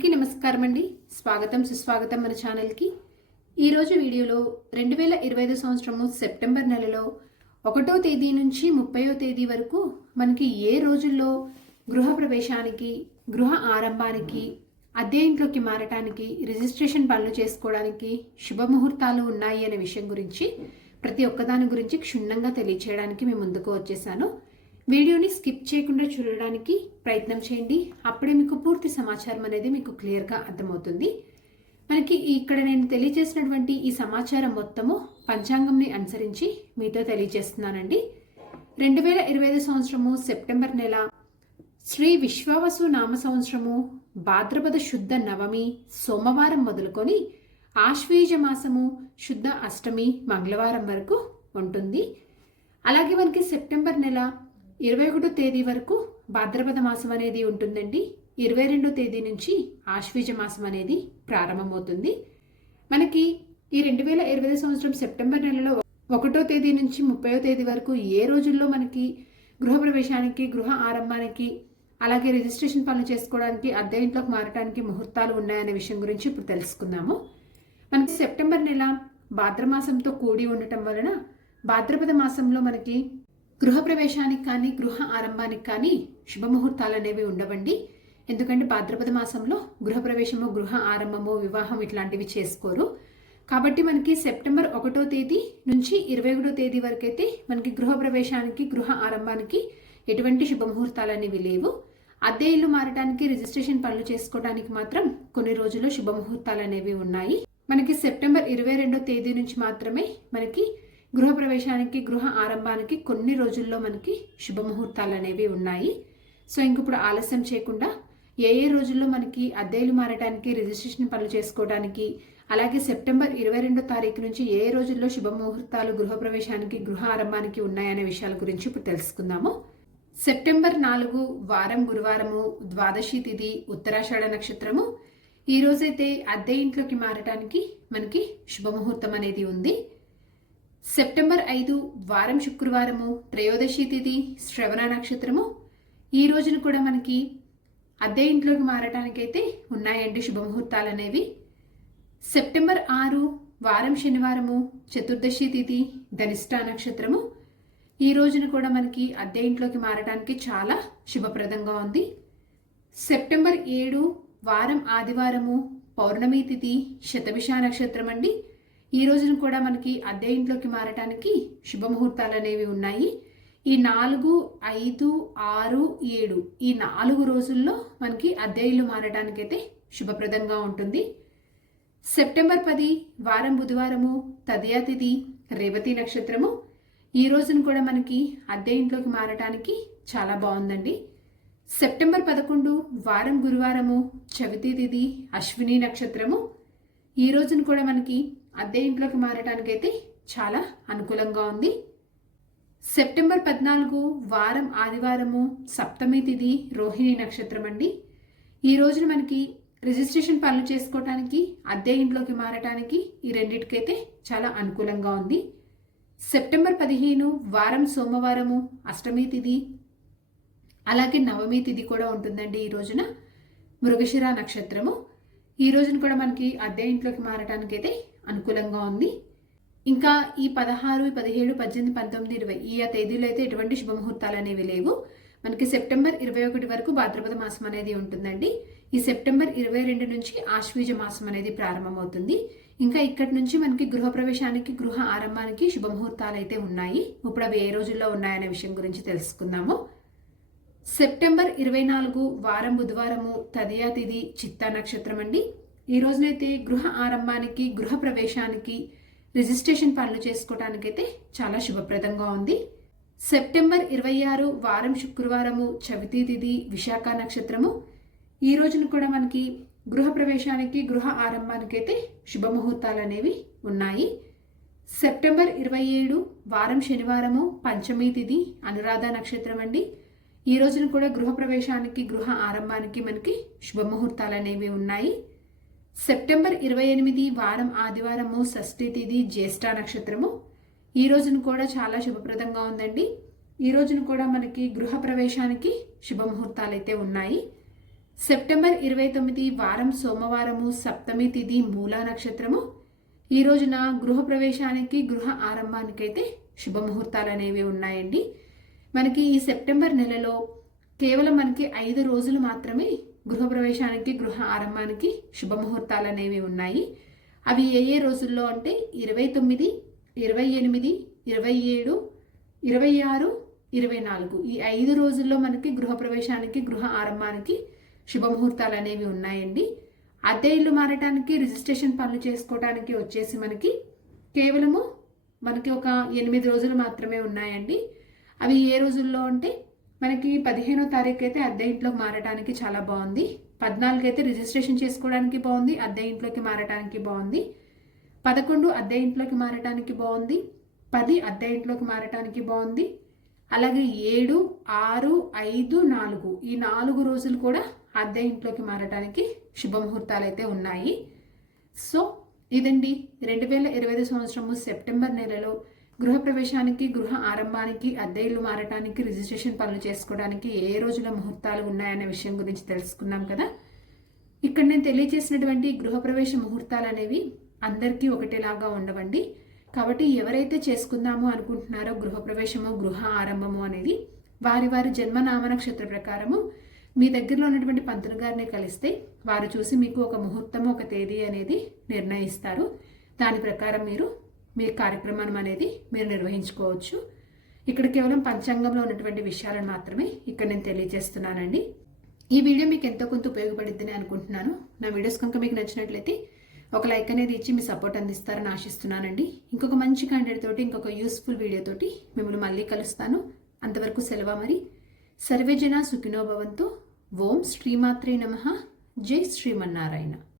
అందరికీ నమస్కారం అండి. స్వాగతం సుస్వాగతం మన ఛానల్కి. ఈరోజు వీడియోలో 2025 సంవత్సరము సెప్టెంబర్ నెలలో 1వ తేదీ నుంచి 30వ తేదీ వరకు మనకి ఏ రోజుల్లో గృహప్రవేశానికి, గృహ ఆరంభానికి, అద్దె ఇంట్లోకి మారటానికి, రిజిస్ట్రేషన్ పనులు చేసుకోవడానికి శుభముహూర్తాలు ఉన్నాయి అనే విషయం గురించి ప్రతి ఒక్కదాని గురించి క్షుణ్ణంగా తెలియచేయడానికి మేము ముందుకు వచ్చేసాను. వీడియోని స్కిప్ చేయకుండా చూడడానికి ప్రయత్నం చేయండి. అప్పుడే మీకు పూర్తి సమాచారం అనేది మీకు క్లియర్గా అర్థమవుతుంది. మనకి ఇక్కడ నేను తెలియజేసినటువంటి ఈ సమాచారం మొత్తము పంచాంగంని అనుసరించి మీతో తెలియజేస్తున్నానండి. 2025 సంవత్సరము సెప్టెంబర్ నెల శ్రీ విశ్వావసు నామ సంవత్సరము భాద్రపద శుద్ధ నవమి సోమవారం మొదలుకొని ఆశ్వీజ మాసము శుద్ధ అష్టమి మంగళవారం వరకు ఉంటుంది. అలాగే మనకి సెప్టెంబర్ నెల 21వ తేదీ వరకు భాద్రపద మాసం అనేది ఉంటుందండి. 22వ తేదీ నుంచి ఆశ్వీజ మాసం అనేది ప్రారంభమవుతుంది. మనకి ఈ 2025 సంవత్సరం సెప్టెంబర్ నెలలో 1వ తేదీ నుంచి 30వ తేదీ వరకు ఏ రోజుల్లో మనకి గృహప్రవేశానికి, గృహ ఆరంభానికి, అలాగే రిజిస్ట్రేషన్ పనులు చేసుకోవడానికి, అద్దె ఇంట్లోకి మారడానికి ముహూర్తాలు ఉన్నాయనే విషయం గురించి ఇప్పుడు తెలుసుకుందాము. మనకి సెప్టెంబర్ నెల భాద్రమాసంతో కూడి ఉండటం వలన భాద్రపద మాసంలో మనకి గృహప్రవేశానికి కానీ, గృహ ఆరంభానికి కానీ శుభముహూర్తాలు అనేవి ఉండవండి. ఎందుకంటే భాద్రపద మాసంలో గృహప్రవేశము, గృహ ఆరంభము, వివాహం ఇట్లాంటివి చేసుకోరు. కాబట్టి మనకి సెప్టెంబర్ 1వ తేదీ నుంచి 21వ తేదీ వరకు అయితే మనకి గృహప్రవేశానికి, గృహ ఆరంభానికి ఎటువంటి శుభముహూర్తాలు అనేవి లేవు. అద్దె ఇల్లు మారడానికి, రిజిస్ట్రేషన్ పనులు చేసుకోవడానికి మాత్రం కొన్ని రోజుల్లో శుభముహూర్తాలు అనేవి ఉన్నాయి. మనకి సెప్టెంబర్ 22వ తేదీ నుంచి మాత్రమే మనకి గృహప్రవేశానికి, గృహ ఆరంభానికి కొన్ని రోజుల్లో మనకి శుభముహూర్తాలు అనేవి ఉన్నాయి. సో ఇంకప్పుడు ఆలస్యం చేయకుండా ఏ రోజుల్లో మనకి అద్దెలు మారడానికి, రిజిస్ట్రేషన్ పనులు చేసుకోవడానికి, అలాగే సెప్టెంబర్ 22వ తారీఖు నుంచి ఏ రోజుల్లో శుభముహూర్తాలు గృహప్రవేశానికి, గృహ ఆరంభానికి ఉన్నాయనే విషయాల గురించి ఇప్పుడు తెలుసుకుందాము. సెప్టెంబర్ 4 వారం గురువారము, ద్వాదశి తిథి, ఉత్తరాషాఢ నక్షత్రము. ఈ రోజైతే అద్దె ఇంట్లోకి మారటానికి మనకి శుభముహూర్తం అనేది ఉంది. సెప్టెంబర్ 5 వారం శుక్రవారము, త్రయోదశి తిథి, శ్రవణ నక్షత్రము. ఈ రోజున కూడా మనకి అద్దె ఇంట్లోకి మారటానికైతే ఉన్నాయండి శుభముహూర్తాలు అనేవి. సెప్టెంబర్ 6 వారం శనివారము, చతుర్దశి తిథి, ధనిష్ట నక్షత్రము. ఈ రోజున కూడా మనకి అద్దె ఇంట్లోకి మారటానికి చాలా శుభప్రదంగా ఉంది. సెప్టెంబర్ 7 వారం ఆదివారము, పౌర్ణమి తిథి, శతభిష నక్షత్రం అండి. ఈ రోజున కూడా మనకి అద్దె ఇంట్లోకి మారటానికి శుభముహూర్తాలు అనేవి ఉన్నాయి. ఈ 4, 5, 6, 7 ఈ 4 రోజుల్లో మనకి అద్దె ఇల్లు మారటానికైతే శుభప్రదంగా ఉంటుంది. సెప్టెంబర్ 10 వారం బుధవారము, తదియా తిథి, రేవతి నక్షత్రము. ఈ రోజున కూడా మనకి అద్దె ఇంట్లోకి మారటానికి చాలా బాగుందండి. సెప్టెంబర్ 11 వారం గురువారము, చవితి తిథి, అశ్విని నక్షత్రము. ఈ రోజున కూడా మనకి అద్దె ఇంట్లోకి మారటానికైతే చాలా అనుకూలంగా ఉంది. సెప్టెంబర్ 14 వారం ఆదివారము, సప్తమి తిథి, రోహిణి నక్షత్రం అండి. ఈ రోజున మనకి రిజిస్ట్రేషన్ పనులు చేసుకోవటానికి, అద్దె ఇంట్లోకి మారటానికి ఈ రెండింటికైతే చాలా అనుకూలంగా ఉంది. సెప్టెంబర్ 15 వారం సోమవారము, అష్టమి తిథి, అలాగే నవమి తిథి కూడా ఉంటుందండి. ఈ రోజున మృగశిర నక్షత్రము. ఈ రోజున కూడా మనకి అద్దె ఇంట్లోకి మారటానికి అయితే అనుకూలంగా ఉంది. ఇంకా ఈ 16, 17, 18, 19, 20 ఈ తేదీలో అయితే ఎటువంటి శుభముహూర్తాలు అనేవి లేవు. మనకి సెప్టెంబర్ 21 వరకు భాద్రపద మాసం అనేది ఉంటుందండి. ఈ సెప్టెంబర్ 22 నుంచి ఆశ్వీజ మాసం అనేది ప్రారంభమవుతుంది. ఇంకా ఇక్కడి నుంచి మనకి గృహప్రవేశానికి, గృహ ఆరంభానికి శుభముహూర్తాలు అయితే ఉన్నాయి. ఇప్పుడు అవి ఏ రోజుల్లో ఉన్నాయనే విషయం గురించి తెలుసుకుందాము. సెప్టెంబర్ 24 వారం బుధవారము, తదియా తిథి, చిత్తా నక్షత్రం అండి. ఈ రోజునైతే గృహ ఆరంభానికి, గృహ ప్రవేశానికి, రిజిస్ట్రేషన్ పనులు చేసుకోవటానికైతే చాలా శుభప్రదంగా ఉంది. సెప్టెంబర్ 26 వారం శుక్రవారము, చవితి తిథి, విశాఖ నక్షత్రము. ఈ రోజున కూడా మనకి గృహ ప్రవేశానికి, గృహ ఆరంభానికి అయితే శుభముహూర్తాలు అనేవి ఉన్నాయి. సెప్టెంబర్ 27 వారం శనివారము, పంచమి తిథి, అనురాధ నక్షత్రం అండి. ఈ రోజున కూడా గృహప్రవేశానికి, గృహ ఆరంభానికి మనకి శుభముహూర్తాలు అనేవి ఉన్నాయి. సెప్టెంబర్ 28 వారం ఆదివారము, షష్ఠి తిథి, జ్యేష్ఠ నక్షత్రము. ఈ రోజున కూడా చాలా శుభప్రదంగా ఉందండి. ఈ రోజున కూడా మనకి గృహప్రవేశానికి శుభముహూర్తాలు అయితే ఉన్నాయి. సెప్టెంబర్ 29 వారం సోమవారము, సప్తమి తిథి, మూలా నక్షత్రము. ఈ రోజున గృహప్రవేశానికి, గృహ ఆరంభానికైతే శుభముహూర్తాలు అనేవి ఉన్నాయండి. మనకి ఈ సెప్టెంబర్ నెలలో కేవలం మనకి 5 రోజులు మాత్రమే గృహప్రవేశానికి, గృహ ఆరంభానికి శుభముహూర్తాలు అనేవి ఉన్నాయి. అవి ఏ రోజుల్లో అంటే 29, 28, 27, 26, 24 ఈ 5 రోజుల్లో మనకి గృహప్రవేశానికి, గృహ ఆరంభానికి శుభముహూర్తాలు అనేవి ఉన్నాయండి. అద్దె ఇల్లు మారటానికి, రిజిస్ట్రేషన్ పనులు చేసుకోవడానికి వచ్చేసి కేవలము మనకి ఒక 8 రోజులు మాత్రమే ఉన్నాయండి. అవి ఏ రోజుల్లో అంటే మనకి 15వ తారీఖు అయితే అద్దె ఇంట్లోకి మారటానికి చాలా బాగుంది. 14 అయితే రిజిస్ట్రేషన్ చేసుకోవడానికి బాగుంది, అద్దె ఇంట్లోకి మారటానికి బాగుంది. 11 అద్దె ఇంట్లోకి మారటానికి బాగుంది. 10 అద్దె ఇంట్లోకి మారటానికి బాగుంది. అలాగే 7, 6, 5, 4 ఈ 4 రోజులు కూడా అద్దె ఇంట్లోకి మారటానికి శుభముహూర్తాలు అయితే ఉన్నాయి. సో ఇదండి 2025 సంవత్సరము సెప్టెంబర్ నెలలో గృహప్రవేశానికి, గృహ ఆరంభానికి, అద్దె ఇల్లు మారటానికి, రిజిస్ట్రేషన్ పనులు చేసుకోవడానికి ఏ రోజుల ముహూర్తాలు ఉన్నాయనే విషయం గురించి తెలుసుకున్నాం కదా. ఇక్కడ నేను తెలియజేసినటువంటి గృహప్రవేశ ముహూర్తాలు అనేవి అందరికీ ఒకటేలాగా ఉండవండి. కాబట్టి ఎవరైతే చేసుకుందాము అనుకుంటున్నారో గృహప్రవేశము, గృహ ఆరంభము అనేది వారి వారి జన్మనామ నక్షత్ర ప్రకారము మీ దగ్గరలో ఉన్నటువంటి పంతులు గారిని కలిస్తే వారు చూసి మీకు ఒక ముహూర్తము, ఒక తేదీ అనేది నిర్ణయిస్తారు. దాని ప్రకారం మీరు మీ కార్యక్రమం అనేది మీరు నిర్వహించుకోవచ్చు. ఇక్కడ కేవలం పంచాంగంలో ఉన్నటువంటి విషయాలను మాత్రమే ఇక్కడ నేను తెలియజేస్తున్నానండి. ఈ వీడియో మీకు ఎంతో కొంత ఉపయోగపడిద్దని అనుకుంటున్నాను. నా వీడియోస్ కనుక మీకు నచ్చినట్లయితే ఒక లైక్ అనేది ఇచ్చి మీ సపోర్ట్ అందిస్తారని ఆశిస్తున్నానండి. ఇంకొక మంచి కంటెంట్ తోటి, ఇంకొక యూస్ఫుల్ వీడియో తోటి మిమ్మల్ని మళ్ళీ కలుస్తాను. అంతవరకు సెలవు మరి. సర్వే జన సుఖినో భవంతు. ఓం శ్రీమాత్రే నమః. జై శ్రీమన్నారాయణ.